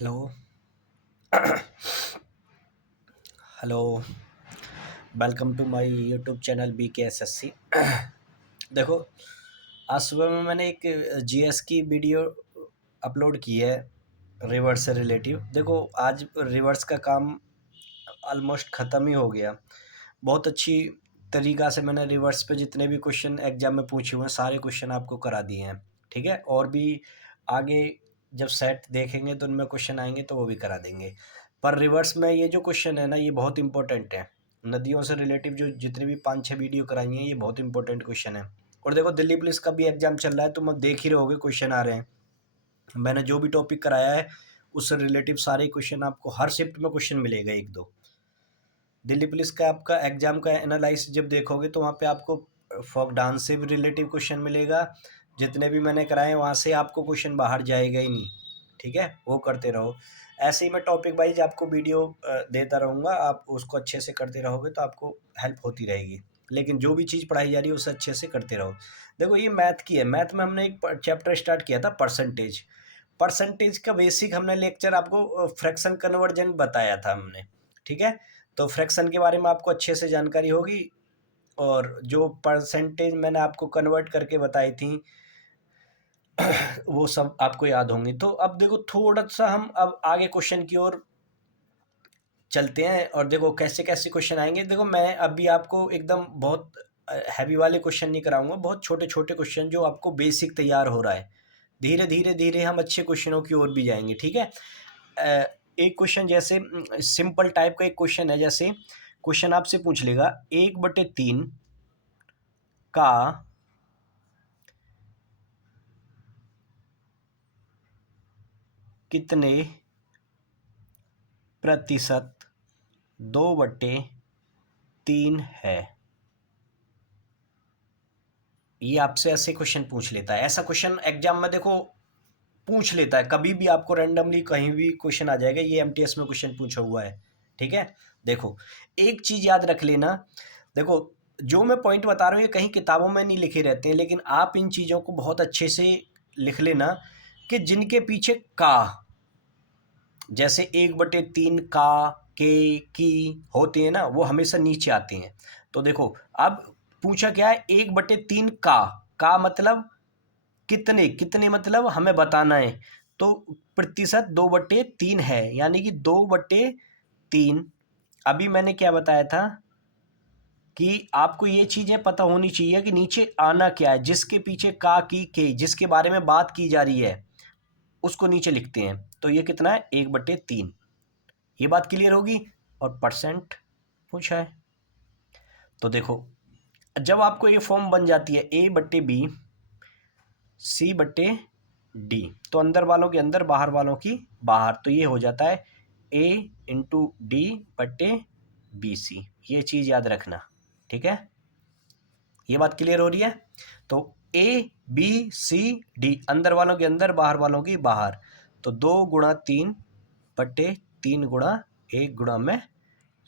Hello. Hello. Welcome to my YouTube channel BKSSC। देखो, आज सुबह में मैंने एक जीएस की वीडियो अपलोड की है रिवर्स से रिलेटिव। देखो, आज रिवर्स का काम ऑलमोस्ट ख़त्म ही हो गया। बहुत अच्छी तरीक़ा से मैंने रिवर्स पे जितने भी क्वेश्चन एग्ज़ाम में पूछे हुए हैं सारे क्वेश्चन आपको करा दिए हैं। ठीक है, और भी आगे जब सेट देखेंगे तो उनमें क्वेश्चन आएंगे तो वो भी करा देंगे। पर रिवर्स में ये जो क्वेश्चन है ना, ये बहुत इंपॉर्टेंट है। नदियों से रिलेटिव जो जितनी भी 5-6 वीडियो कराई हैं, ये बहुत इंपॉर्टेंट क्वेश्चन है। और देखो, दिल्ली पुलिस का भी एग्ज़ाम चल रहा है, तुम अब देख ही रहोगे क्वेश्चन आ रहे हैं। मैंने जो भी टॉपिक कराया है उससे रिलेटिव सारे क्वेश्चन आपको हर शिफ्ट में क्वेश्चन मिलेगा एक दो। दिल्ली पुलिस का आपका एग्जाम का एनालाइज जब देखोगे तो वहाँ पे आपको फोक डांस से भी रिलेटिव क्वेश्चन मिलेगा। जितने भी मैंने कराए वहाँ से आपको क्वेश्चन बाहर जाएगा ही नहीं। ठीक है, वो करते रहो। ऐसे ही मैं टॉपिक वाइज आपको वीडियो देता रहूँगा, आप उसको अच्छे से करते रहोगे तो आपको हेल्प होती रहेगी। लेकिन जो भी चीज़ पढ़ाई जा रही है उसे अच्छे से करते रहो। देखो, ये मैथ की है। मैथ में हमने एक चैप्टर स्टार्ट किया था परसेंटेज। परसेंटेज का बेसिक हमने लेक्चर आपको फ्रैक्शन कन्वर्जन बताया था हमने। ठीक है, तो फ्रैक्शन के बारे में आपको अच्छे से जानकारी होगी। और जो परसेंटेज मैंने आपको कन्वर्ट करके बताई थी वो सब आपको याद होंगी। तो अब देखो, थोड़ा सा हम अब आगे क्वेश्चन की ओर चलते हैं और देखो कैसे कैसे क्वेश्चन आएंगे। देखो, मैं अभी आपको एकदम बहुत हैवी वाले क्वेश्चन नहीं कराऊंगा, बहुत छोटे छोटे क्वेश्चन जो आपको बेसिक तैयार हो रहा है। धीरे धीरे धीरे हम अच्छे क्वेश्चनों की ओर भी जाएंगे। ठीक है, एक क्वेश्चन जैसे सिंपल टाइप का एक क्वेश्चन है। जैसे क्वेश्चन आपसे पूछ लेगा 1/3 का कितने प्रतिशत 2/3 है। ये आपसे ऐसे क्वेश्चन पूछ लेता है। ऐसा क्वेश्चन एग्जाम में देखो पूछ लेता है, कभी भी आपको रैंडमली कहीं भी क्वेश्चन आ जाएगा। ये एमटीएस में क्वेश्चन पूछा हुआ है। ठीक है, देखो एक चीज याद रख लेना। देखो, जो मैं पॉइंट बता रहा हूँ ये कहीं किताबों में नहीं लिखे रहते हैं, लेकिन आप इन चीजों को बहुत अच्छे से लिख लेना कि जिनके पीछे का, जैसे 1/3 का, के, की होती है ना, वो हमेशा नीचे आती हैं। तो देखो, अब पूछा क्या है, 1/3 का मतलब कितने, कितने मतलब हमें बताना है। तो प्रतिशत 2/3 है, यानी कि 2/3। अभी मैंने क्या बताया था कि आपको ये चीजें पता होनी चाहिए कि नीचे आना क्या है। जिसके पीछे का, की, के, जिसके बारे में बात की जा रही है उसको नीचे लिखते हैं। तो ये कितना है, 1/3। ये बात क्लियर होगी। और परसेंट पूछा है। तो देखो, जब आपको ये फॉर्म बन जाती है A/B C/D, तो अंदर वालों के अंदर बाहर वालों की बाहर, तो ये हो जाता है A/D/BC। ये चीज याद रखना। ठीक है, ये बात क्लियर हो रही है। तो A B C D, अंदर वालों के अंदर बाहर वालों की बाहर। तो 2 × 3/3 × 1 ×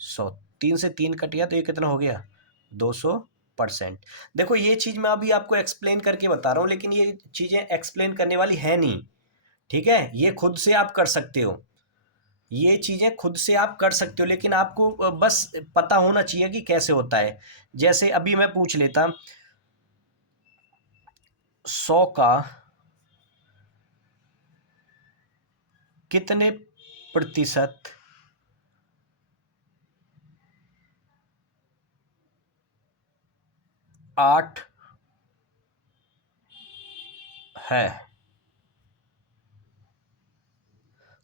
100। 3 से 3 कट गया तो ये कितना हो गया, 200%। देखो, ये चीज मैं अभी आपको एक्सप्लेन करके बता रहा हूँ, लेकिन ये चीजें एक्सप्लेन करने वाली है नहीं। ठीक है, ये खुद से आप कर सकते हो। ये चीजें खुद से आप कर सकते हो, लेकिन आपको बस पता होना चाहिए कि कैसे होता है। जैसे अभी मैं पूछ लेता, 100 का कितने प्रतिशत 8 है।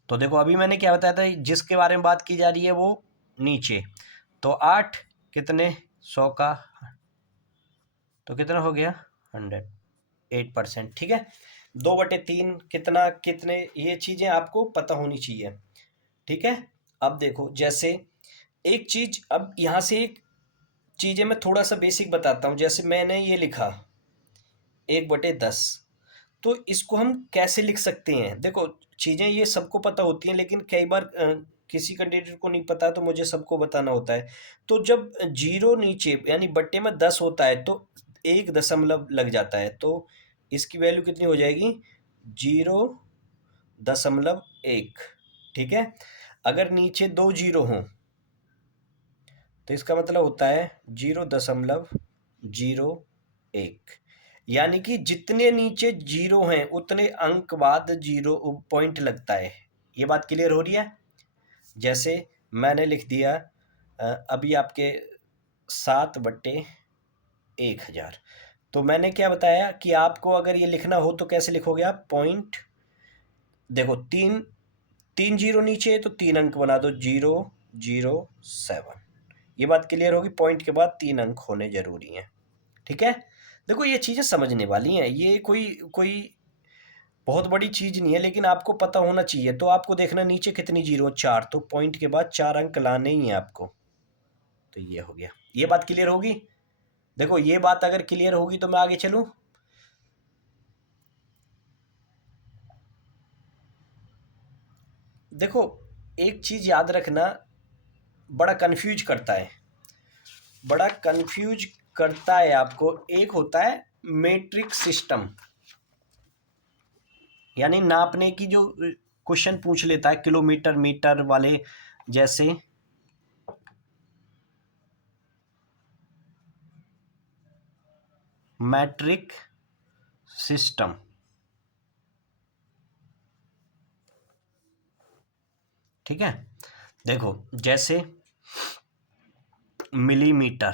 तो देखो, अभी मैंने क्या बताया था, जिसके बारे में बात की जा रही है वो नीचे। तो 8 कितने 100 का, तो कितना हो गया 108%। ठीक है, 2/3 कितना, कितने, ये चीजें आपको पता होनी चाहिए। ठीक है, अब देखो, जैसे एक चीज, अब यहां से एक चीजें मैं थोड़ा सा बेसिक बताता हूँ। जैसे मैंने ये लिखा 1/10, तो इसको हम कैसे लिख सकते हैं। देखो, चीजें ये सबको पता होती हैं, लेकिन कई बार किसी कैंडिडेट को नहीं पता, तो मुझे सबको बताना होता है। तो जब जीरो नीचे यानी बट्टे में 10 होता है तो 1 दशमलव लग जाता है। तो इसकी वैल्यू कितनी हो जाएगी, 0.1। ठीक है। अगर नीचे 2 जीरो हों तो इसका मतलब होता है 0.01, यानी कि जितने नीचे जीरो हैं उतने अंक बाद जीरो पॉइंट लगता है। ये बात क्लियर हो रही है? जैसे मैंने लिख दिया अभी आपके 7/1000। तो मैंने क्या बताया कि आपको अगर ये लिखना हो तो कैसे लिखोगे आप? पॉइंट, देखो तीन तीन जीरो नीचे है तो 3 अंक बना दो, 007। ये बात क्लियर होगी? पॉइंट के बाद 3 अंक होने जरूरी हैं। ठीक है। देखो ये चीजें समझने वाली हैं, ये कोई कोई बहुत बड़ी चीज नहीं है, लेकिन आपको पता होना चाहिए। तो आपको देखना नीचे कितनी जीरो, 4, तो पॉइंट के बाद 4 अंक लाने ही हैं आपको। तो ये हो गया। ये बात क्लियर होगी? देखो ये बात अगर क्लियर होगी तो मैं आगे चलूं। देखो एक चीज याद रखना, बड़ा कंफ्यूज करता है, बड़ा कंफ्यूज करता है आपको। एक होता है मेट्रिक सिस्टम, यानी नापने की जो क्वेश्चन पूछ लेता है किलोमीटर मीटर वाले, जैसे मैट्रिक सिस्टम। ठीक है। देखो जैसे मिलीमीटर,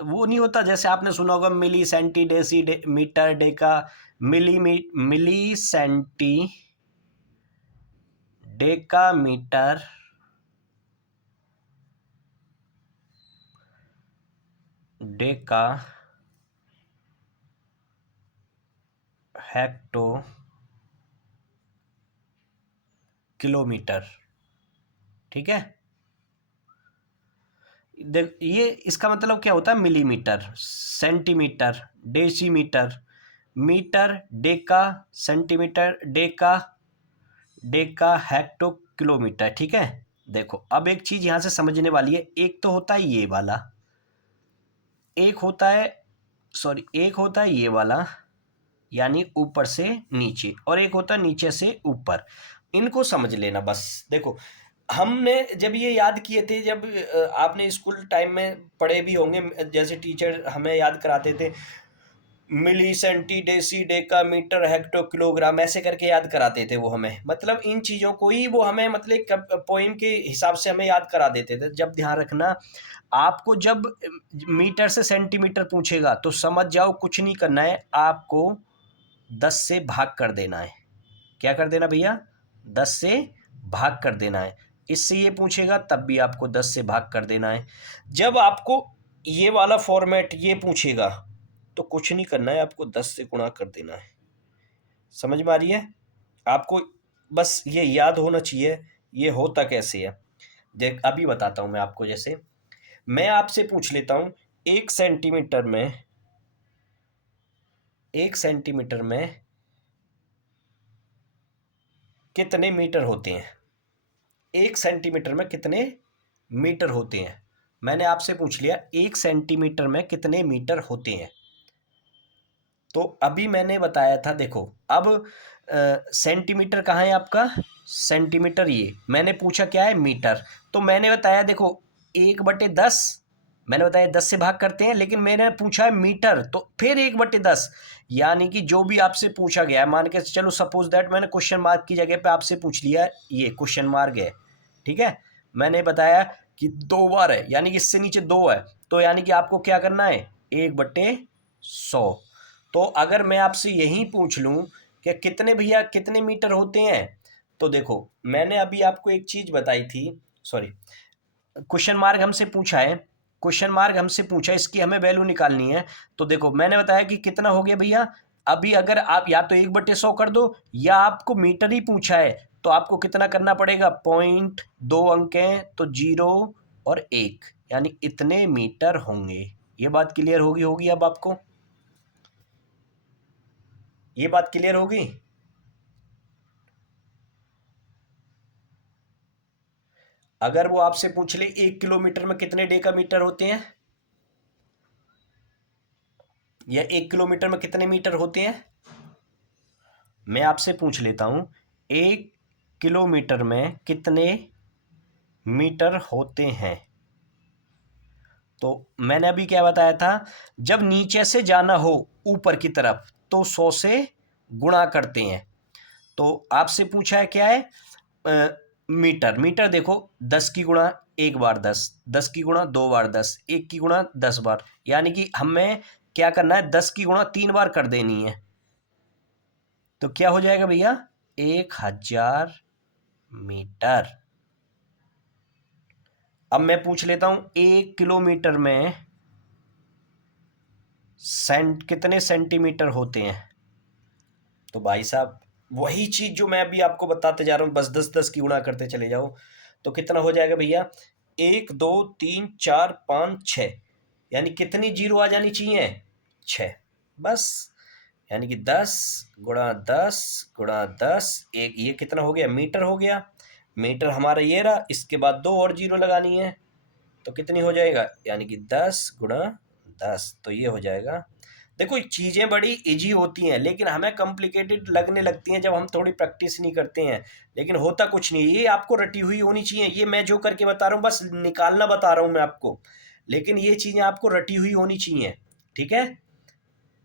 वो नहीं होता, जैसे आपने सुना होगा milli centi deci metre deca, milli centi deca metre deca hecto kilometre. ठीक है। देख ये इसका मतलब क्या होता है? Millimetre, centimetre, decimetre, metre, deca, centimetre, deca, deca hecto kilometre. ठीक है। देखो अब एक चीज यहां से समझने वाली है। एक तो होता है ये वाला, एक होता है, सॉरी, एक होता है ये वाला, यानी ऊपर से नीचे, और एक होता है नीचे से ऊपर। इनको समझ लेना बस। देखो हमने जब ये याद किए थे, जब आपने स्कूल टाइम में पढ़े भी होंगे, जैसे टीचर हमें याद कराते थे, milli centi deci deca metre hecto kilogram, ऐसे करके याद कराते थे वो हमें। मतलब इन चीज़ों को ही वो हमें, मतलब पोइम के हिसाब से हमें याद करा देते थे। जब ध्यान रखना, आपको जब मीटर से सेंटीमीटर पूछेगा तो समझ जाओ कुछ नहीं करना है, आपको 10 से भाग कर देना है। क्या कर देना भैया? 10 से भाग कर देना है। इससे ये पूछेगा तब भी आपको 10 से भाग कर देना है। जब आपको ये वाला फॉर्मेट ये पूछेगा तो कुछ नहीं करना है, आपको 10 से गुणा कर देना है। समझ में आ रही है? आपको बस ये याद होना चाहिए। ये होता कैसे है, देख अभी बताता हूँ मैं आपको। जैसे मैं आपसे पूछ लेता हूँ, 1 सेंटीमीटर में, 1 सेंटीमीटर में कितने मीटर होते हैं? 1 सेंटीमीटर में कितने मीटर होते हैं? मैंने आपसे पूछ लिया 1 सेंटीमीटर में कितने मीटर होते हैं। तो अभी मैंने बताया था, देखो अब सेंटीमीटर कहाँ है आपका? सेंटीमीटर, ये मैंने पूछा क्या है? मीटर। तो मैंने बताया देखो 1/10, मैंने बताया 10 से भाग करते हैं, लेकिन मैंने पूछा है मीटर, तो फिर 1/10, यानी कि जो भी आपसे पूछा गया है, मान के चलो सपोज दैट मैंने क्वेश्चन मार्क की जगह पे आपसे पूछ लिया ये क्वेश्चन मार्क है। ठीक है। मैंने बताया कि 2 बार है, यानी कि इससे नीचे 2 है, तो यानी कि आपको क्या करना है? 1/100। तो अगर मैं आपसे यही पूछ लूं कि कितने भैया कितने मीटर होते हैं, तो देखो मैंने अभी आपको एक चीज बताई थी, सॉरी, क्वेश्चन मार्क हमसे पूछा है, क्वेश्चन मार्क हमसे पूछा है, इसकी हमें वैल्यू निकालनी है। तो देखो मैंने बताया कि कितना हो गया भैया। अभी अगर आप या तो 1/100 कर दो, या आपको मीटर ही पूछा है तो आपको कितना करना पड़ेगा? पॉइंट, 2 अंक हैं तो 0 और 1, यानी इतने मीटर होंगे। ये बात क्लियर होगी अब आपको? ये बात क्लियर होगी? अगर वो आपसे पूछ ले 1 किलोमीटर में कितने डेका मीटर होते हैं, या 1 किलोमीटर में कितने मीटर होते हैं, मैं आपसे पूछ लेता हूं 1 किलोमीटर में कितने मीटर होते हैं? तो मैंने अभी क्या बताया था, जब नीचे से जाना हो ऊपर की तरफ तो 100 से गुणा करते हैं। तो आपसे पूछा है क्या है, मीटर। मीटर देखो 10 की गुणा एक बार 10, 10 की गुणा दो बार 10, एक की गुणा 10 बार, यानी कि हमें क्या करना है, 10 की गुणा 3 बार कर देनी है। तो क्या हो जाएगा भैया, 1000 मीटर। अब मैं पूछ लेता हूं 1 किलोमीटर में कितने सेंटीमीटर होते हैं? तो भाई साहब वही चीज जो मैं अभी आपको बताते जा रहा हूं, बस 10-10 की गुणा करते चले जाओ। तो कितना हो जाएगा भैया, 1 2 3 4 5 6, यानी कितनी जीरो आ जानी चाहिए, 6 बस। यानी कि 10 × 10 × 10, एक ये कितना हो गया, मीटर हो गया। मीटर हमारा ये रहा, इसके बाद 2 और जीरो लगानी है तो कितनी हो जाएगा, यानी कि 10 × 10, तो ये हो जाएगा। देखो चीज़ें बड़ी इजी होती हैं लेकिन हमें कॉम्प्लिकेटेड लगने लगती हैं जब हम थोड़ी प्रैक्टिस नहीं करते हैं। लेकिन होता कुछ नहीं, ये आपको रटी हुई होनी चाहिए। ये मैं जो करके बता रहा हूँ बस निकालना बता रहा हूँ मैं आपको, लेकिन ये चीज़ें आपको रटी हुई होनी चाहिए। ठीक है,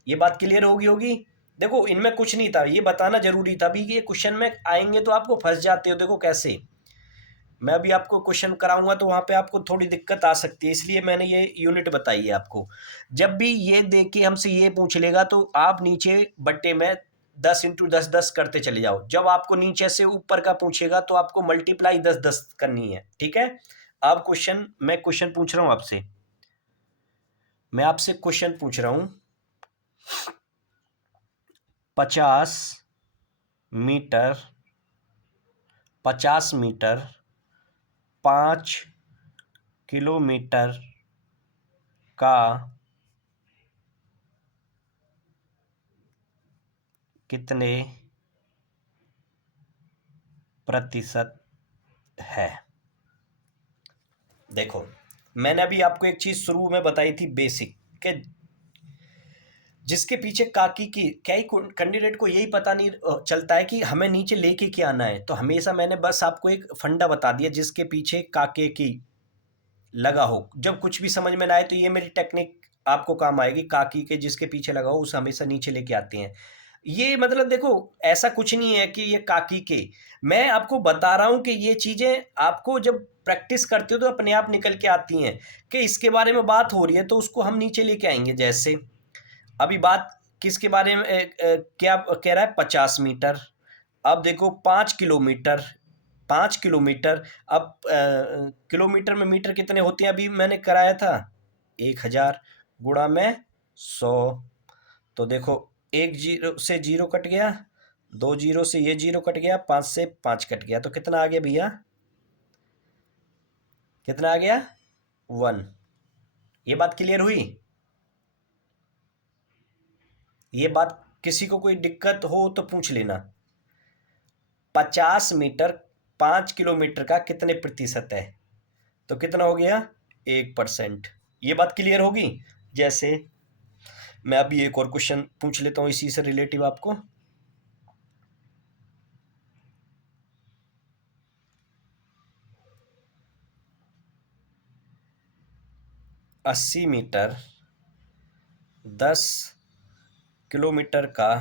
ये बात क्लियर होगी। देखो इनमें कुछ नहीं था, ये बताना जरूरी था अभी कि ये क्वेश्चन में आएंगे तो आपको फंस जाते हो। देखो कैसे, मैं अभी आपको क्वेश्चन कराऊंगा तो वहां पे आपको थोड़ी दिक्कत आ सकती है, इसलिए मैंने ये यूनिट बताई है आपको। जब भी ये देख के हमसे ये पूछ लेगा तो आप नीचे बट्टे में 10 × 10 10 करते चले जाओ। जब आपको नीचे से ऊपर का पूछेगा तो आपको मल्टीप्लाई 10 10 करनी है। ठीक है, अब मैं क्वेश्चन पूछ रहा हूं आपसे, मैं आपसे क्वेश्चन पूछ रहा हूं, 50 मीटर 5 किलोमीटर का कितने प्रतिशत है? देखो मैंने अभी आपको एक चीज शुरू में बताई थी बेसिक के, जिसके पीछे काकी की कई कैंडिडेट को यही पता नहीं चलता है कि हमें नीचे लेके क्या आना है। तो हमेशा मैंने बस आपको एक फंडा बता दिया जिसके पीछे काके की लगा हो। जब कुछ भी समझ में ना आए तो ये मेरी टेक्निक आपको काम आएगी, काकी के जिसके पीछे लगा हो उसे हमेशा नीचे लेके आते हैं। ये मतलब देखो ऐसा कुछ नहीं है कि ये काकी के, मैं आपको बता रहा हूं कि ये चीजें आपको जब प्रैक्टिस करते हो तो अपने आप निकल के आती हैं कि इसके बारे में बात हो रही है तो उसको हम नीचे लेके आएंगे। जैसे अभी बात किसके बारे में क्या कह रहा है, 50 मीटर। अब देखो 5 किलोमीटर, 5 किलोमीटर। अब किलोमीटर में मीटर कितने होते हैं अभी मैंने कराया था, 1000 गुणा में 100। तो देखो एक जीरो से जीरो कट गया, 2 जीरो से ये जीरो कट गया, 5 से 5 कट गया, तो कितना आ गया भैया, कितना आ गया, 1। ये बात क्लियर हुई? ये बात किसी को कोई दिक्कत हो तो पूछ लेना। 50 मीटर 5 किलोमीटर का कितने प्रतिशत है, तो कितना हो गया, 1%। ये बात क्लियर होगी? जैसे मैं अभी एक और क्वेश्चन पूछ लेता हूं इसी से रिलेटिव आपको, 80 मीटर 10 किलोमीटर का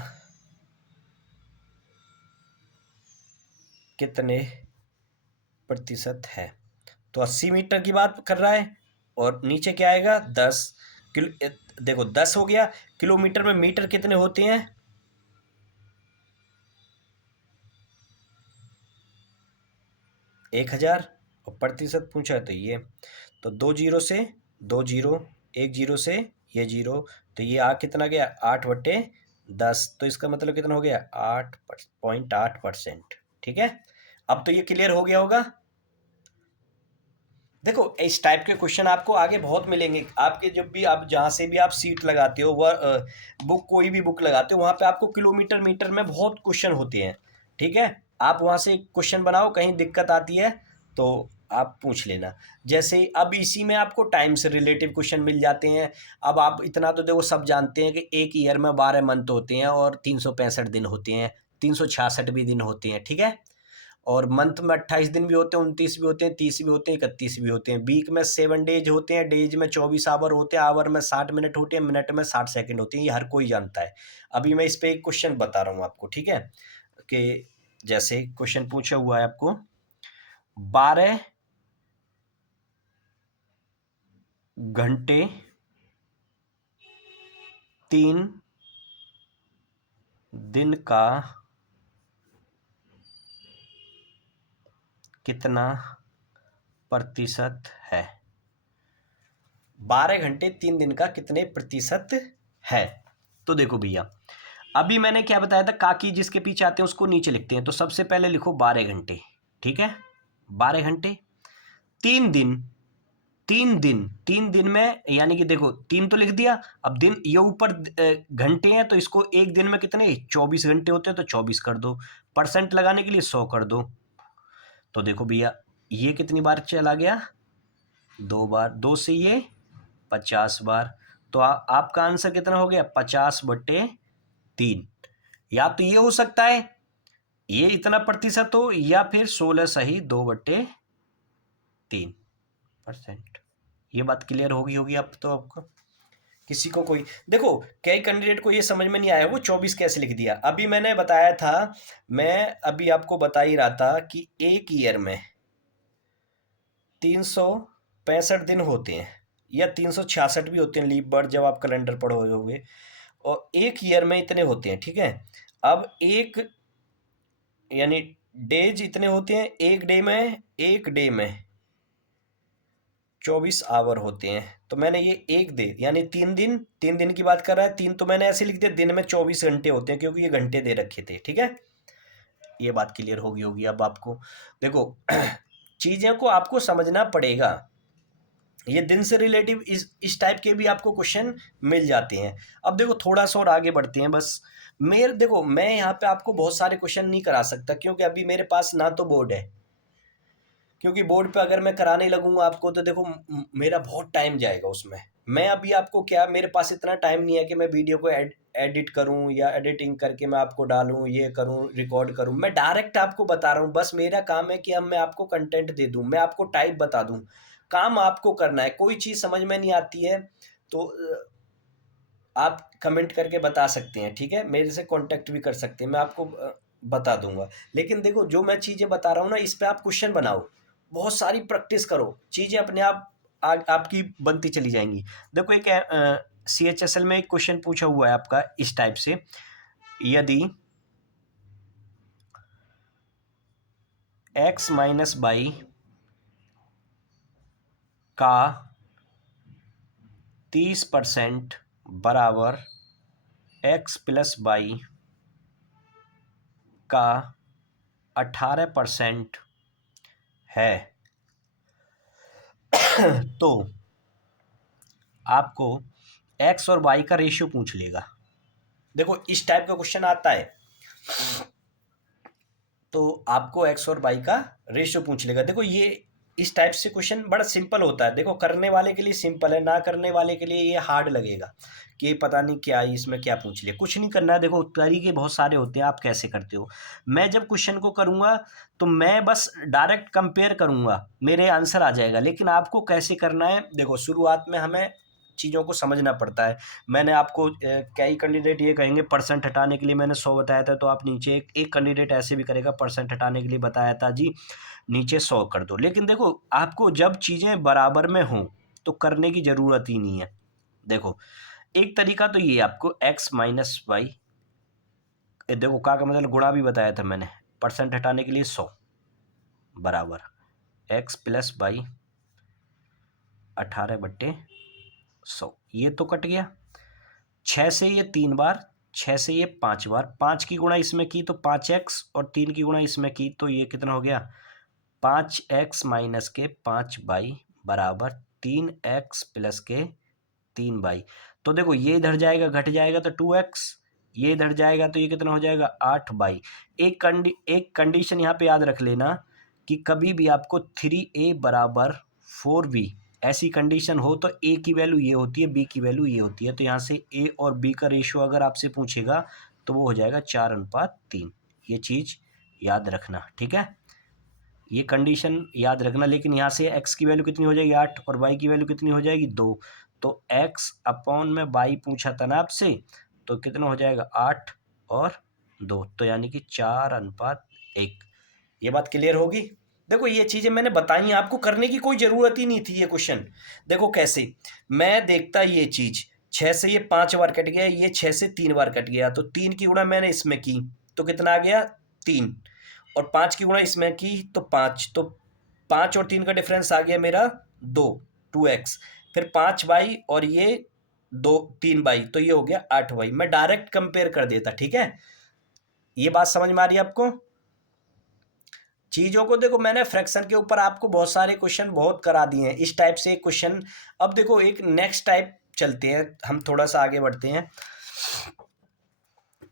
कितने प्रतिशत है? तो 80 मीटर की बात कर रहा है और नीचे क्या आएगा, 10 किलो। देखो 10 हो गया, किलोमीटर में मीटर कितने होते हैं, 1000, और प्रतिशत पूछा है तो ये, तो 2 जीरो से 2 जीरो, 1 जीरो से ये जीरो, तो ये कितना गया, 8/10। तो इसका मतलब कितना हो गया, 8.8%। ठीक है, अब तो ये क्लियर हो गया होगा। देखो इस टाइप के क्वेश्चन आपको आगे बहुत मिलेंगे आपके, जब भी आप जहाँ से भी आप सीट लगाते हो वह बुक, कोई भी बुक लगाते हो वहाँ पे आपको किलोमीटर मीटर में बहुत क्वेश्चन होते हैं। ठीक है, आप वहाँ से क्वेश्चन बनाओ, कहीं दिक्कत आती है तो आप पूछ लेना। जैसे अब इसी में आपको टाइम से रिलेटिव क्वेश्चन मिल जाते हैं। अब आप इतना तो देखो सब जानते हैं कि एक ईयर में 12 मंथ होते हैं और 365 दिन होते हैं। 366 भी दिन होते हैं, ठीक है। और मंथ में 28 दिन भी होते हैं, 29 भी होते हैं, 30 भी होते हैं, 31 भी होते हैं। वीक में 7 डेज होते हैं, डेज में 24 आवर होते हैं, आवर में 60 मिनट होते हैं, मिनट में 60 सेकंड होते हैं। ये हर कोई जानता है। अभी मैं इस पे एक क्वेश्चन बता रहा हूँ आपको, ठीक है, कि जैसे क्वेश्चन पूछा हुआ है आपको, 12 घंटे 3 दिन का कितना प्रतिशत है? 12 घंटे 3 दिन का कितने प्रतिशत है? तो देखो भैया, अभी मैंने क्या बताया था, काकी जिसके पीछे आते हैं उसको नीचे लिखते हैं। तो सबसे पहले लिखो 12 घंटे, ठीक है। 12 घंटे 3 दिन, 3 दिन, 3 दिन में यानी कि देखो 3 तो लिख दिया। अब दिन ये ऊपर घंटे हैं, तो इसको एक दिन में कितने 24 घंटे होते हैं, तो 24 कर दो। परसेंट लगाने के लिए 100 कर दो। तो देखो भैया, ये कितनी बार चला गया, 2 बार, 2 से ये 50 बार। तो आपका आंसर कितना हो गया, 50/3। या तो ये हो सकता है ये इतना प्रतिशत हो, या फिर 16 सही 2/3%। ये बात क्लियर होगी होगी अब तो आपको। किसी को कोई देखो, कई कैंडिडेट को ये समझ में नहीं आया वो 24 कैसे लिख दिया। अभी मैंने बताया था, मैं अभी आपको बता ही रहा था कि एक ईयर में 365 दिन होते हैं, या 366 भी होते हैं, लीप बर्ड जब आप कैलेंडर पढ़ोगे। और एक ईयर में इतने होते हैं, ठीक है। अब एक यानी डेज इतने होते हैं, एक डे में 24 आवर होते हैं। तो मैंने ये एक डे यानी 3 दिन, 3 दिन की बात कर रहा है। 3 तो मैंने ऐसे लिख दिया, दिन में 24 घंटे होते हैं, क्योंकि ये घंटे दे रखे थे, ठीक है। ये बात क्लियर होगी होगी अब आपको। देखो चीज़ें को आपको समझना पड़ेगा। ये दिन से रिलेटिव इस टाइप के भी आपको क्वेश्चन मिल जाते हैं। अब देखो थोड़ा सा और आगे बढ़ते हैं बस। देखो मैं यहाँ पे आपको बहुत सारे क्वेश्चन नहीं करा सकता, क्योंकि अभी मेरे पास ना तो बोर्ड है, क्योंकि बोर्ड पे अगर मैं कराने लगूंगा आपको तो देखो मेरा बहुत टाइम जाएगा उसमें। मैं अभी आपको क्या, मेरे पास इतना टाइम नहीं है कि मैं वीडियो को एडिट करूं, या एडिटिंग करके मैं आपको डालूं, ये करूं, रिकॉर्ड करूं। मैं डायरेक्ट आपको बता रहा हूं, बस मेरा काम है कि अब मैं आपको कंटेंट दे दूं, मैं आपको टाइप बता दूं। काम आपको करना है। कोई चीज़ समझ में नहीं आती है तो आप कमेंट करके बता सकते हैं, ठीक है। मेरे से कांटेक्ट भी कर सकते हैं, मैं आपको बता दूंगा। लेकिन देखो जो मैं चीज़ें बता रहा हूँ ना, इस पे आप क्वेश्चन बनाओ, बहुत सारी प्रैक्टिस करो, चीज़ें अपने आप आपकी बनती चली जाएंगी। देखो एक CHSL में एक क्वेश्चन पूछा हुआ है आपका इस टाइप से, यदि x-y का 30% बराबर x+y का 18% है, तो आपको x और y का रेशियो पूछ लेगा। देखो इस टाइप का क्वेश्चन आता है, तो आपको x और y का रेशियो पूछ लेगा। देखो ये इस टाइप से क्वेश्चन बड़ा सिंपल होता है। देखो करने वाले के लिए सिंपल है, ना करने वाले के लिए ये हार्ड लगेगा कि पता नहीं क्या इसमें क्या पूछ लिया। कुछ नहीं करना है, देखो तरीके बहुत सारे होते हैं, आप कैसे करते हो। मैं जब क्वेश्चन को करूँगा तो मैं बस डायरेक्ट कंपेयर करूँगा, मेरे आंसर आ जाएगा। लेकिन आपको कैसे करना है, देखो शुरुआत में हमें चीज़ों को समझना पड़ता है। मैंने आपको कई कैंडिडेट ये कहेंगे परसेंट हटाने के लिए मैंने 100 बताया था, तो आप नीचे एक कैंडिडेट ऐसे भी करेगा, परसेंट हटाने के लिए बताया था जी, नीचे 100 कर दो। लेकिन देखो आपको जब चीज़ें बराबर में हों तो करने की ज़रूरत ही नहीं है। देखो एक तरीका तो ये आपको x-y, देखो का मतलब गुणा भी बताया था मैंने, परसेंट हटाने के लिए 100 बराबर x+y 18/100। ये तो कट गया। 6 से ये 3 बार, 6 से ये 5 बार, 5 की गुणा इसमें की तो 5x, और 3 की गुणा इसमें की तो ये कितना हो गया, 5x-5y बराबर 3x+3y। तो देखो ये इधर जाएगा, घट जाएगा तो 2x, ये इधर जाएगा तो ये कितना हो जाएगा 8y। एक कंडीशन यहाँ पे याद रख लेना कि कभी भी आपको 3a बराबर 4b ऐसी कंडीशन हो तो a की वैल्यू ये होती है, b की वैल्यू ये होती है। तो यहाँ से a और b का रेशियो अगर आपसे पूछेगा तो वो हो जाएगा 4:3। ये चीज़ याद रखना, ठीक है, ये कंडीशन याद रखना। लेकिन यहाँ से x की वैल्यू कितनी हो जाएगी 8 और y की वैल्यू कितनी हो जाएगी 2। तो x अपॉन में y पूछा था ना आपसे, तो कितना हो जाएगा 8 और 2, तो यानी कि 4:1। ये बात क्लियर होगी। देखो ये चीज़ें मैंने बताई, आपको करने की कोई ज़रूरत ही नहीं थी ये क्वेश्चन। देखो कैसे, मैं देखता ये चीज़ 6 से ये 5 बार कट गया, ये 6 से 3 बार कट गया, तो 3 की गुणा मैंने इसमें की तो कितना आ गया 3, और 5 की गुणा इसमें की तो 5, तो 5 और 3 का डिफरेंस आ गया मेरा 2, 2x, फिर 5y और ये 3y, तो ये हो गया 8y। मैं डायरेक्ट कंपेयर कर देता, ठीक है। ये बात समझ में आ रही है आपको? चीज़ों को देखो, मैंने फ्रैक्शन के ऊपर आपको बहुत सारे क्वेश्चन बहुत करा दिए हैं, इस टाइप से एक क्वेश्चन। अब देखो एक नेक्स्ट टाइप चलते हैं, हम थोड़ा सा आगे बढ़ते हैं।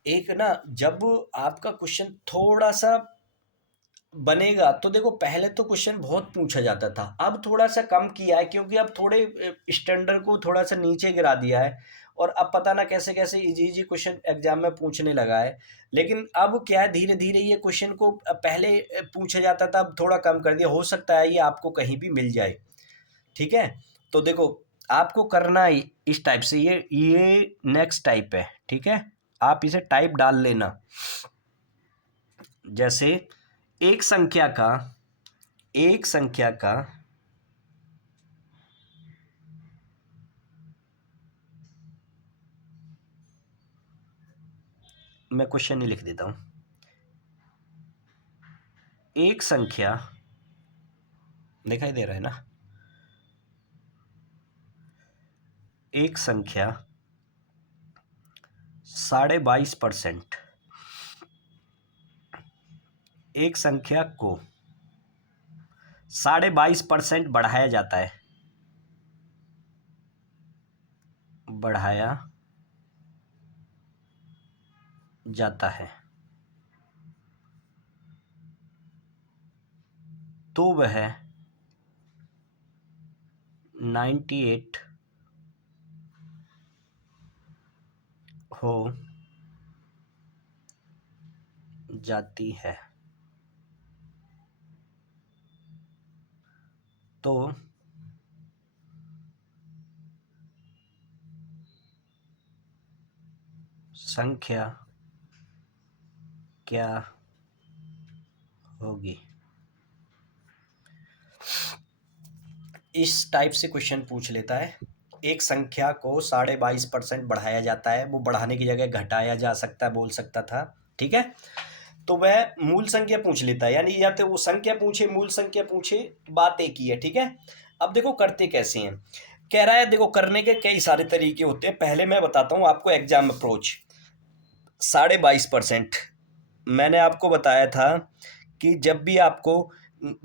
एक ना, जब आपका क्वेश्चन थोड़ा सा बनेगा तो देखो, पहले तो क्वेश्चन बहुत पूछा जाता था, अब थोड़ा सा कम किया है, क्योंकि अब थोड़े स्टैंडर्ड को थोड़ा सा नीचे गिरा दिया है, और अब पता ना कैसे कैसे इजी इजी क्वेश्चन एग्जाम में पूछने लगा है। लेकिन अब क्या है, धीरे धीरे ये क्वेश्चन को पहले पूछा जाता था, अब थोड़ा कम कर दिया, हो सकता है ये आपको कहीं भी मिल जाए, ठीक है। तो देखो आपको करना इस टाइप से, ये नेक्स्ट टाइप है, ठीक है, आप इसे टाइप डाल लेना। जैसे एक संख्या का मैं क्वेश्चन ही लिख देता हूं। एक संख्या, दिखाई दे रहा है ना, एक संख्या 22.5%, एक संख्या को 22.5% बढ़ाया जाता है, तो वह 98 हो जाती है। तो संख्या क्या होगी? इस टाइप से क्वेश्चन पूछ लेता है। एक संख्या को 22.5% बढ़ाया जाता है, वो बढ़ाने की जगह घटाया जा सकता है, बोल सकता था, ठीक है। तो वह मूल संख्या पूछ लेता है, यानी या तो वो संख्या पूछे, मूल संख्या पूछे, बात एक ही है, ठीक है। अब देखो करते कैसे हैं, कह रहा है देखो करने के कई सारे तरीके होते हैं। पहले मैं बताता हूँ आपको एग्जाम अप्रोच। 22.5% मैंने आपको बताया था कि जब भी आपको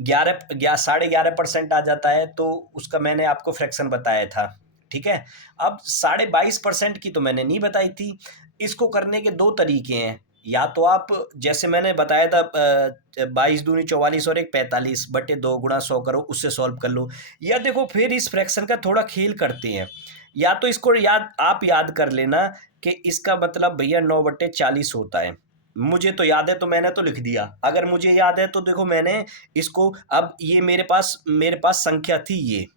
11.5% आ जाता है तो उसका मैंने आपको फ्रैक्शन बताया था, ठीक है। अब 22.5% की तो मैंने नहीं बताई थी। इसको करने के दो तरीके हैं, या तो आप जैसे मैंने बताया था 22 दूनी 44 और एक 45/2 × 100 करो, उससे सॉल्व कर लो। या देखो फिर इस फ्रैक्शन का थोड़ा खेल करते हैं, या तो इसको याद कर लेना कि इसका मतलब भैया 9/40 होता है। मुझे तो याद है तो मैंने तो लिख दिया, अगर मुझे याद है तो देखो मैंने इसको, अब ये मेरे पास संख्या थी ये,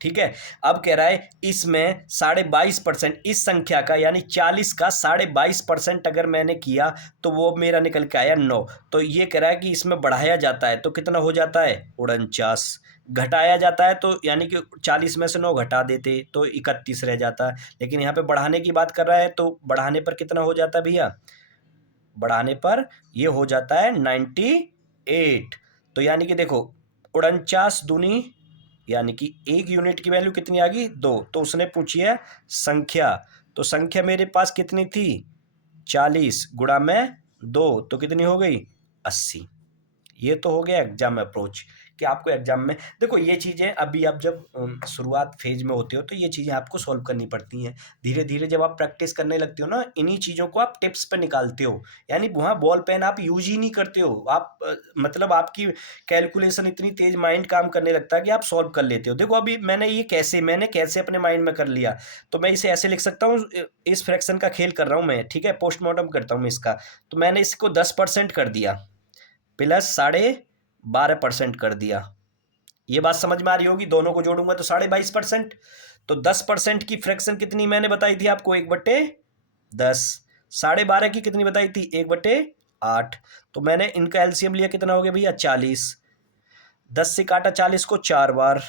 ठीक है। अब कह रहा है इसमें 22.5%, इस संख्या का यानी 40 का 22.5% अगर मैंने किया तो वो मेरा निकल के आया 9। तो ये कह रहा है कि इसमें बढ़ाया जाता है तो कितना हो जाता है 49, घटाया जाता है तो यानी कि 40 में से 9 घटा देते तो 31 रह जाता। लेकिन यहाँ पे बढ़ाने की बात कर रहा है, तो बढ़ाने पर कितना हो जाता है भैया, बढ़ाने पर ये हो जाता है 98। तो यानी कि देखो 49 दूनी यानी कि एक यूनिट की वैल्यू कितनी आ गई 2, तो उसने पूछी है संख्या, तो संख्या मेरे पास कितनी थी 40 गुणा में 2, तो कितनी हो गई 80। ये तो हो गया एग्जाम अप्रोच कि आपको एग्जाम में देखो ये चीज़ें अभी आप जब शुरुआत फेज में होते हो तो ये चीज़ें आपको सॉल्व करनी पड़ती हैं। धीरे धीरे जब आप प्रैक्टिस करने लगते हो ना, इन्हीं चीज़ों को आप टिप्स पे निकालते हो। यानी वहाँ बॉल पेन आप यूज ही नहीं करते हो, आप मतलब आपकी कैलकुलेशन इतनी तेज माइंड काम करने लगता है कि आप सॉल्व कर लेते हो। देखो अभी मैंने कैसे अपने माइंड में कर लिया, तो मैं इसे ऐसे लिख सकता हूँ, इस फ्रैक्शन का खेल कर रहा हूँ मैं, ठीक है, पोस्टमार्टम करता हूँ मैं इसका। तो मैंने इसको 10% कर दिया प्लस 12.5% कर दिया। ये बात समझ में आ रही होगी, दोनों को जोड़ूंगा तो 22.5%। तो 10% की फ्रैक्शन कितनी मैंने बताई थी आपको, 1/10। 12.5 की कितनी बताई थी, 1/8। तो मैंने इनका एलसीएम लिया, कितना हो गया भैया, 40। 10 से काटा 40 को 4 बार,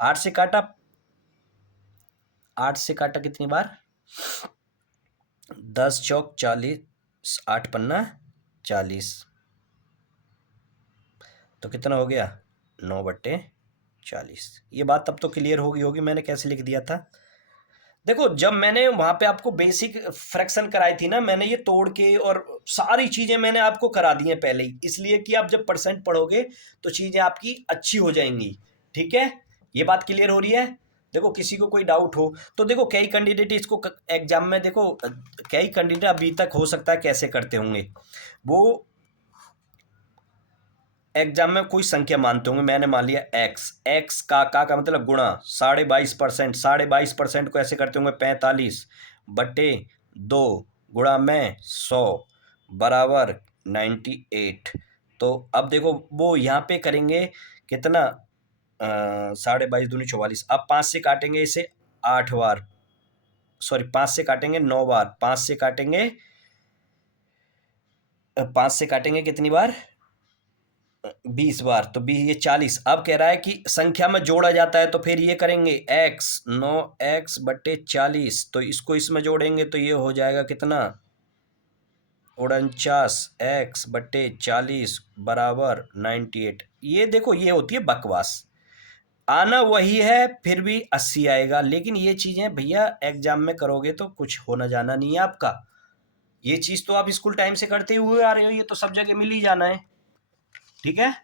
8 से काटा, 8 से काटा कितनी बार, 10 चौक 40, 8 पन्ना 40, तो कितना हो गया, 9/40। ये बात तब तो क्लियर होगी मैंने कैसे लिख दिया था। देखो जब मैंने वहां पे आपको बेसिक फ्रैक्शन कराई थी ना, मैंने ये तोड़ के और सारी चीजें मैंने आपको करा दी हैं पहले ही, इसलिए कि आप जब परसेंट पढ़ोगे तो चीजें आपकी अच्छी हो जाएंगी। ठीक है, ये बात क्लियर हो रही है। देखो किसी को कोई डाउट हो तो देखो, कई कैंडिडेट इसको एग्जाम में, देखो कई कैंडिडेट अभी तक हो सकता है कैसे करते होंगे, वो एग्जाम में कोई संख्या मानते होंगे, मैंने मान लिया एक्स, एक्स का मतलब गुणा 22.5%, 22% को ऐसे करते होंगे 45/2 गुणा में 100 बराबर 98। तो अब देखो वो यहाँ पे करेंगे कितना, 22×2 = 44। अब 5 से काटेंगे इसे 8 बार, सॉरी 5 से काटेंगे 9 बार, 5 से काटेंगे कितनी बार, 20 बार, तो 20 ये 40। अब कह रहा है कि संख्या में जोड़ा जाता है, तो फिर ये करेंगे x 9x/40, तो इसको इसमें जोड़ेंगे तो ये हो जाएगा कितना, 49x/40 बराबर 98। ये देखो ये होती है बकवास, आना वही है फिर भी 80 आएगा, लेकिन ये चीजें भैया एग्जाम में करोगे तो कुछ होना जाना नहीं है आपका। ये चीज तो आप स्कूल टाइम से करते हुए आ रहे हो, ये तो सब जगह मिल ही जाना है। ठीक है,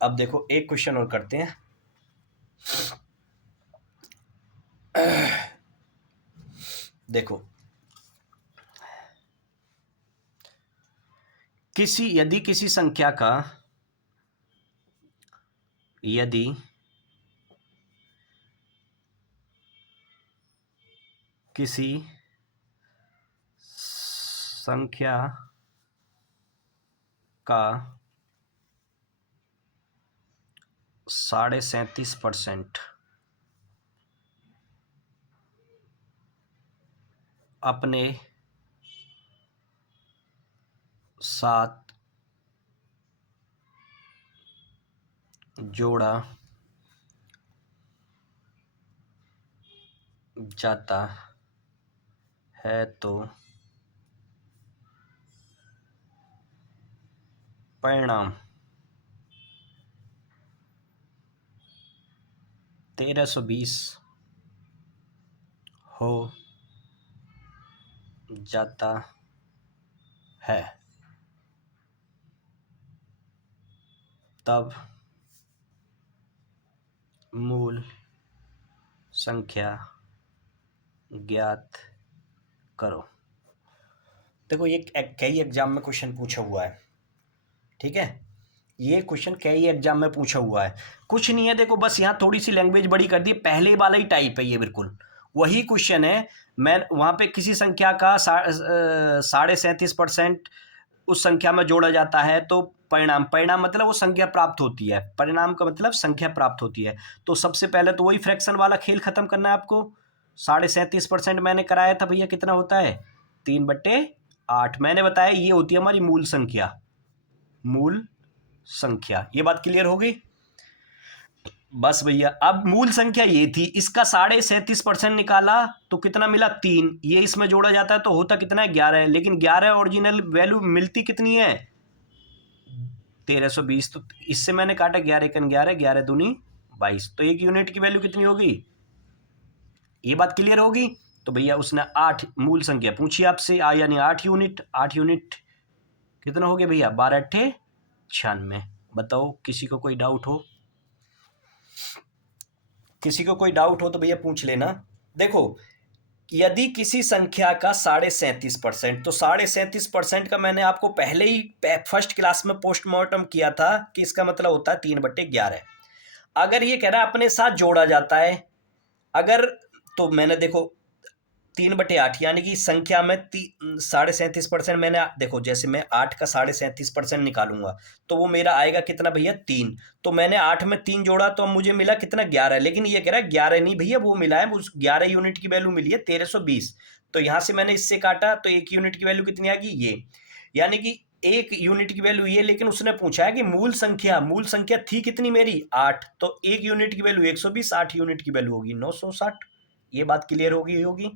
अब देखो एक क्वेश्चन और करते हैं। देखो यदि किसी संख्या का, यदि किसी संख्या का 37.5% अपने साथ जोड़ा जाता है तो परिणाम 1320 हो जाता है, तब मूल संख्या ज्ञात करो। देखो ये कई एग्जाम में क्वेश्चन पूछा हुआ है, ठीक है, ये क्वेश्चन कई एग्जाम में पूछा हुआ है। कुछ नहीं है, देखो बस यहाँ थोड़ी सी लैंग्वेज बड़ी कर दी, पहले वाला ही टाइप है, ये बिल्कुल वही क्वेश्चन है। मैं वहाँ पे किसी संख्या का 37.5% उस संख्या में जोड़ा जाता है तो परिणाम, परिणाम मतलब वो संख्या प्राप्त होती है, परिणाम का मतलब संख्या प्राप्त होती है। तो सबसे पहले तो वही फ्रैक्शन वाला खेल खत्म करना है आपको। 37.5% मैंने कराया था भैया, कितना होता है, 3/8। मैंने बताया ये होती है हमारी मूल संख्या, मूल संख्या। ये बात क्लियर हो गई। बस भैया अब मूल संख्या ये थी, इसका 37.5% निकाला तो कितना मिला, 3। ये इसमें जोड़ा जाता है तो होता कितना है, 11। लेकिन 11 ओरिजिनल वैल्यू मिलती कितनी है, 1320। तो इससे मैंने काटा 11×11, 11×2 = 22, तो एक यूनिट की वैल्यू कितनी होगी। ये बात क्लियर होगी। तो भैया उसने 8 मूल संख्या पूछी आपसे, यानी 8 यूनिट, 8 यूनिट कितना हो गया भैया? 12 अट्ठे 96। बताओ किसी को कोई डाउट हो? किसी को कोई डाउट हो तो भैया पूछ लेना। देखो, यदि किसी संख्या का 37.5%, तो 37.5% का मैंने आपको पहले ही फर्स्ट क्लास में पोस्टमार्टम किया था कि इसका मतलब होता है 3/11। अगर ये कह रहा है अपने साथ जोड़ा जाता है, अगर, तो मैंने देखो 3/8 यानी कि संख्या में 37.5% मैंने, देखो जैसे मैं 8 का 37.5% निकालूंगा तो वो मेरा आएगा कितना भैया? 3। तो मैंने 8 में 3 जोड़ा तो मुझे मिला कितना? 11। लेकिन ये कह रहा है 11 नहीं भैया, वो मिला है, उस 11 यूनिट की वैल्यू मिली है 1320। तो यहां से मैंने इससे काटा तो एक यूनिट की वैल्यू कितनी आ गई? ये। यानी कि एक यूनिट की वैल्यू ये, लेकिन उसने पूछा है कि मूल संख्या थी कितनी मेरी? 8। तो एक यूनिट की वैल्यू 120, 8 यूनिट की वैल्यू होगी 960। ये बात क्लियर होगी?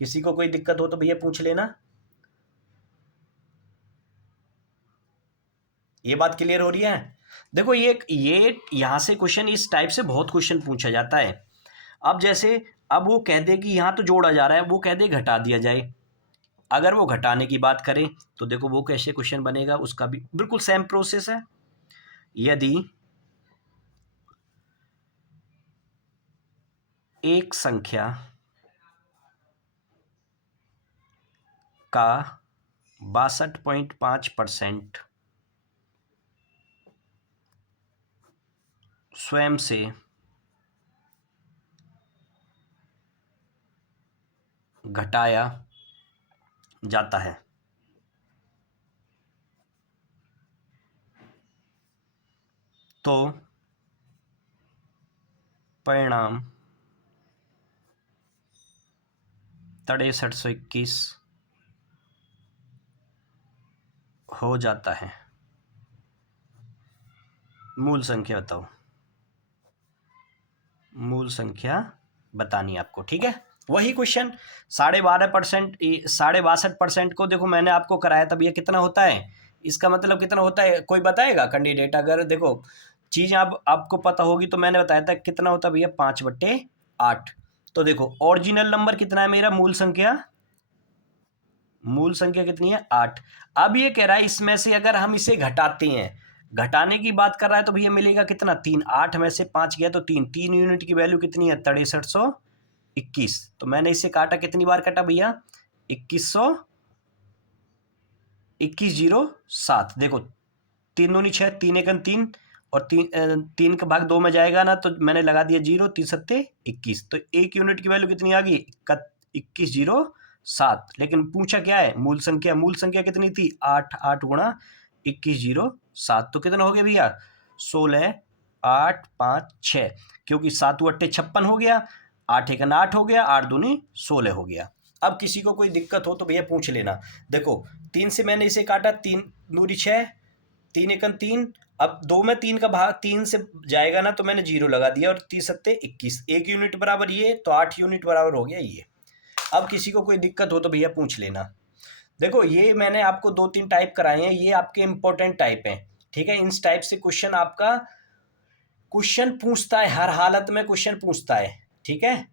किसी को कोई दिक्कत हो तो भैया पूछ लेना। ये बात क्लियर हो रही है? देखो ये यहां से क्वेश्चन इस टाइप से बहुत क्वेश्चन पूछा जाता है। अब जैसे, अब वो कह दे कि यहां तो जोड़ा जा रहा है, वो कह दे घटा दिया जाए। अगर वो घटाने की बात करें तो देखो वो कैसे क्वेश्चन बनेगा, उसका भी बिल्कुल सेम प्रोसेस है। यदि एक संख्या का 62.5% स्वयं से घटाया जाता है, तो परिणाम 6321 हो जाता है। मूल संख्या बताओ। मूल संख्या बतानी है आपको, ठीक है? वही क्वेश्चन 12.5%, 62% को देखो मैंने आपको कराया, तब ये कितना होता है? इसका मतलब कितना होता है? कोई बताएगा कैंडिडेट? अगर देखो चीज आपको पता होगी तो मैंने बताया था कितना होता है भैया? 5/8। तो देखो ओरिजिनल नंबर कितना है मेरा? मूल संख्या कितनी है? 8। अब ये कह रहा है इसमें से अगर हम इसे घटाते हैं, घटाने की बात कर रहा है, तो भैया मिलेगा कितना? 3। 8 में से 5 गया तो 3, 3 यूनिट की वैल्यू कितनी है? 6321। तो मैंने इसे काटा, कितनी बार काटा भैया? 2107। देखो 3 दूनी 6, 3 एकन 3, और 3 का भाग 2 में जाएगा ना, तो मैंने लगा दिया 0, 3 सत्ते 21। तो एक यूनिट की वैल्यू कितनी आ गई? 2107। लेकिन पूछा क्या है? मूल संख्या। मूल संख्या कितनी थी? 8। 8 गुणा 2107 तो कितना हो गया भैया? 16, 8, 5, 6। क्योंकि 7 अट्ठे 56 हो गया, 8 एकन 8 हो गया, 8 दूनी 16 हो गया। अब किसी को कोई दिक्कत हो तो भैया पूछ लेना। देखो 3 से मैंने इसे काटा, 3 दूनी 6, 3 एकन 3। अब 2 में 3 का भाग 3 से जाएगा ना, तो मैंने 0 लगा दिया, और 3 सत्ते 21। एक यूनिट बराबर ये, तो 8 यूनिट बराबर हो गया ये। अब किसी को कोई दिक्कत हो तो भैया पूछ लेना। देखो ये मैंने आपको 2-3 टाइप कराए हैं, ये आपके इंपॉर्टेंट टाइप हैं, ठीक है? इस टाइप से क्वेश्चन आपका क्वेश्चन पूछता है, हर हालत में क्वेश्चन पूछता है, ठीक है?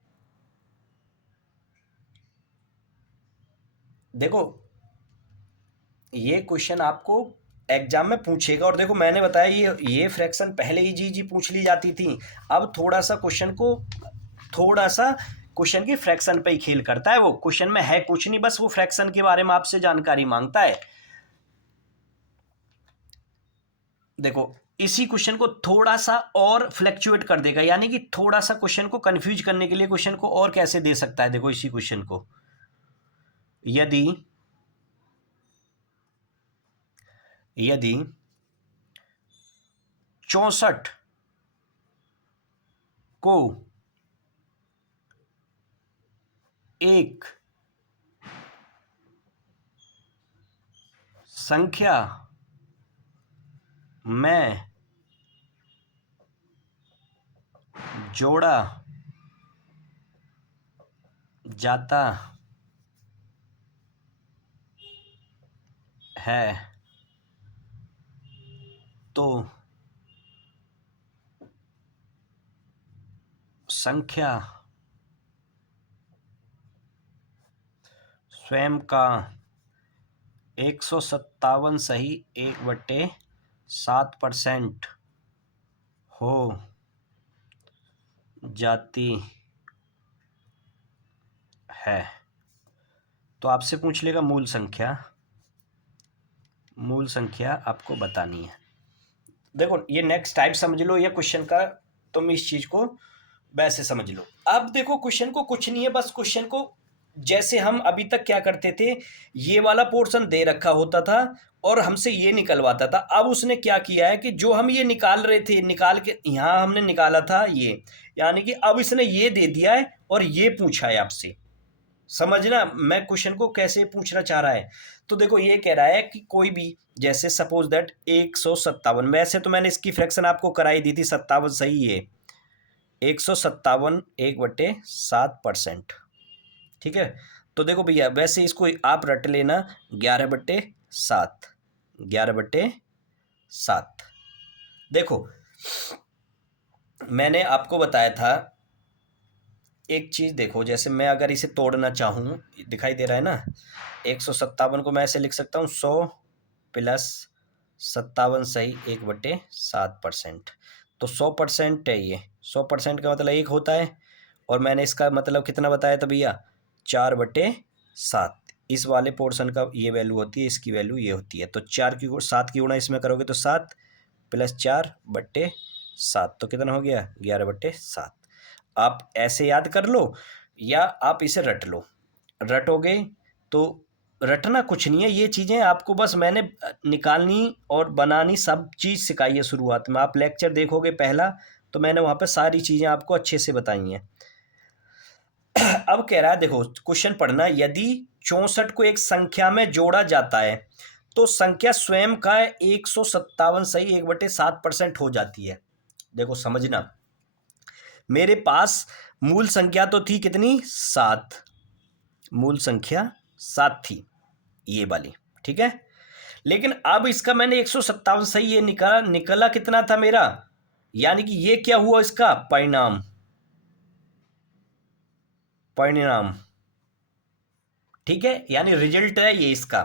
देखो ये क्वेश्चन आपको एग्जाम में पूछेगा, और देखो मैंने बताया ये फ्रैक्शन पहले ही जी जी पूछ ली जाती थी। अब थोड़ा सा क्वेश्चन की फ्रैक्शन पे ही खेल करता है। वो क्वेश्चन में है कुछ नहीं, बस वो फ्रैक्शन के बारे में आपसे जानकारी मांगता है। देखो इसी क्वेश्चन को थोड़ा सा और फ्लैक्चुएट कर देगा, यानी कि थोड़ा सा क्वेश्चन को कंफ्यूज करने के लिए क्वेश्चन को और कैसे दे सकता है। देखो इसी क्वेश्चन को, यदि यदि 64 को एक संख्या में जोड़ा जाता है, तो संख्या स्वयं का 157 सही 1/7% हो जाती है, तो आपसे पूछ लेगा मूल संख्या आपको बतानी है। देखो ये नेक्स्ट टाइप समझ लो या क्वेश्चन का, तुम इस चीज को वैसे समझ लो। अब देखो क्वेश्चन को कुछ नहीं है, बस क्वेश्चन को जैसे हम अभी तक क्या करते थे, ये वाला पोर्शन दे रखा होता था और हमसे ये निकलवाता था। अब उसने क्या किया है कि जो हम ये निकाल रहे थे, निकाल के यहाँ हमने निकाला था ये, यानी कि अब इसने ये दे दिया है और ये पूछा है आपसे। समझना मैं क्वेश्चन को कैसे पूछना चाह रहा है। तो देखो ये कह रहा है कि कोई भी, जैसे सपोज दैट 157, वैसे तो मैंने इसकी फ्रैक्शन आपको कराई दी थी, 57 सही है, 157 1/7%। ठीक है, तो देखो भैया वैसे इसको आप रट लेना 11/7, 11/7। देखो मैंने आपको बताया था एक चीज, देखो जैसे मैं अगर इसे तोड़ना चाहूँ, दिखाई दे रहा है ना, 157 को मैं ऐसे लिख सकता हूँ 100 प्लस 57 सही 1/7%। तो 100% है ये, 100% का मतलब 1 होता है, और मैंने इसका मतलब कितना बताया था भैया, 4/7। इस वाले पोर्शन का ये वैल्यू होती है, इसकी वैल्यू ये होती है। तो 7 की गुणा इसमें करोगे तो 7 प्लस 4/7, तो कितना हो गया 11/7। आप ऐसे याद कर लो या आप इसे रट लो, रटोगे तो, रटना कुछ नहीं है, ये चीज़ें आपको बस मैंने निकालनी और बनानी सब चीज़ सिखाई है शुरुआत में। आप लेक्चर देखोगे पहला, तो मैंने वहाँ पे सारी चीज़ें आपको अच्छे से बताई हैं। अब कह रहा है देखो क्वेश्चन पढ़ना, यदि 64 को एक संख्या में जोड़ा जाता है तो संख्या स्वयं का 157 सही 1/7% हो जाती है। देखो समझना, मेरे पास मूल संख्या तो थी कितनी, 7, मूल संख्या 7 थी ये वाली, ठीक है। लेकिन अब इसका मैंने 157 सही ये निकला कितना था मेरा, यानी कि ये क्या हुआ, इसका परिणाम, ठीक है, यानी रिजल्ट है ये इसका।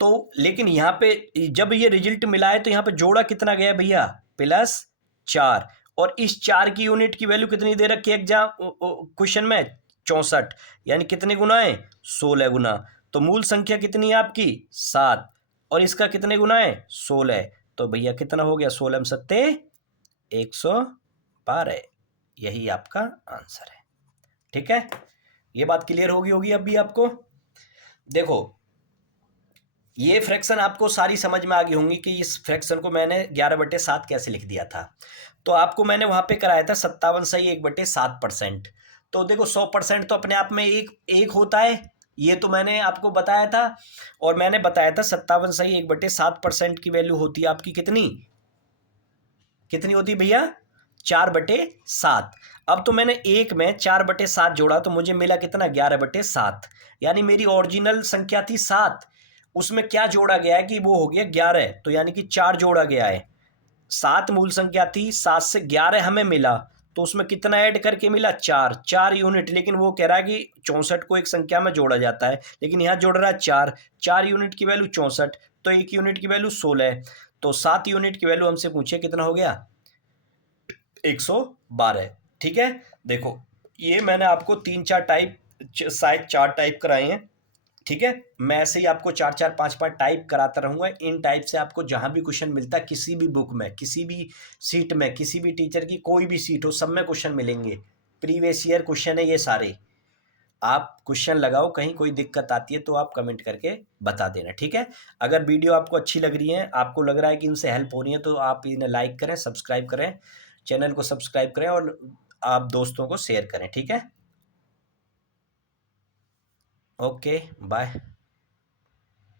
तो लेकिन यहाँ पे जब ये रिजल्ट मिला है तो यहाँ पे जोड़ा कितना गया भैया, +4, और इस 4 की यूनिट की वैल्यू कितनी दे रखी है एग्जाम क्वेश्चन में, 64, यानी कितने गुना है, 16 गुना। तो मूल संख्या कितनी है आपकी, 7, और इसका कितने गुना है, 16। तो भैया कितना हो गया, 16 में 7 112, यही आपका आंसर है। ठीक है, ये बात क्लियर होगी अभी आपको। देखो ये फ्रैक्शन आपको सारी समझ में आ गई होंगी कि इस फ्रैक्शन को मैंने 11/7 कैसे लिख दिया था। तो आपको मैंने वहां पे कराया था 57 सही 1/7%। तो देखो 100% तो अपने आप में एक होता है, ये तो मैंने आपको बताया था। और मैंने बताया था 57 सही 1/7% की वैल्यू होती है आपकी कितनी, कितनी होती है भैया, 4/7। अब तो मैंने एक में 4/7 जोड़ा तो मुझे मिला कितना, 11/7। यानी मेरी ओरिजिनल संख्या थी 7, उसमें क्या जोड़ा गया है कि वो हो गया 11, तो यानी कि 4 जोड़ा गया है। 7 मूल संख्या थी, 7 से 11 हमें मिला, तो उसमें कितना ऐड करके मिला, 4 यूनिट। लेकिन वो कह रहा है कि 64 को एक संख्या में जोड़ा जाता है, लेकिन यहाँ जोड़ रहा है 4 यूनिट की वैल्यू 64, तो 1 यूनिट की वैल्यू 16। तो 7 यूनिट की वैल्यू हमसे पूछे कितना हो गया, 112। ठीक है, देखो ये मैंने आपको 3-4 टाइप, शायद 4 टाइप कराए हैं। ठीक है, मैं ऐसे ही आपको 4-4 5-5 टाइप कराता रहूंगा। इन टाइप से आपको जहां भी क्वेश्चन मिलता है, किसी भी बुक में, किसी भी सीट में, किसी भी टीचर की कोई भी सीट हो, सब में क्वेश्चन मिलेंगे। प्रीवियस ईयर क्वेश्चन है ये सारे। आप क्वेश्चन लगाओ, कहीं कोई दिक्कत आती है तो आप कमेंट करके बता देना। ठीक है, अगर वीडियो आपको अच्छी लग रही है, आपको लग रहा है कि इनसे हेल्प हो रही है, तो आप इन्हें लाइक करें, सब्सक्राइब करें, चैनल को सब्सक्राइब करें और आप दोस्तों को शेयर करें। ठीक है, ओके बाय।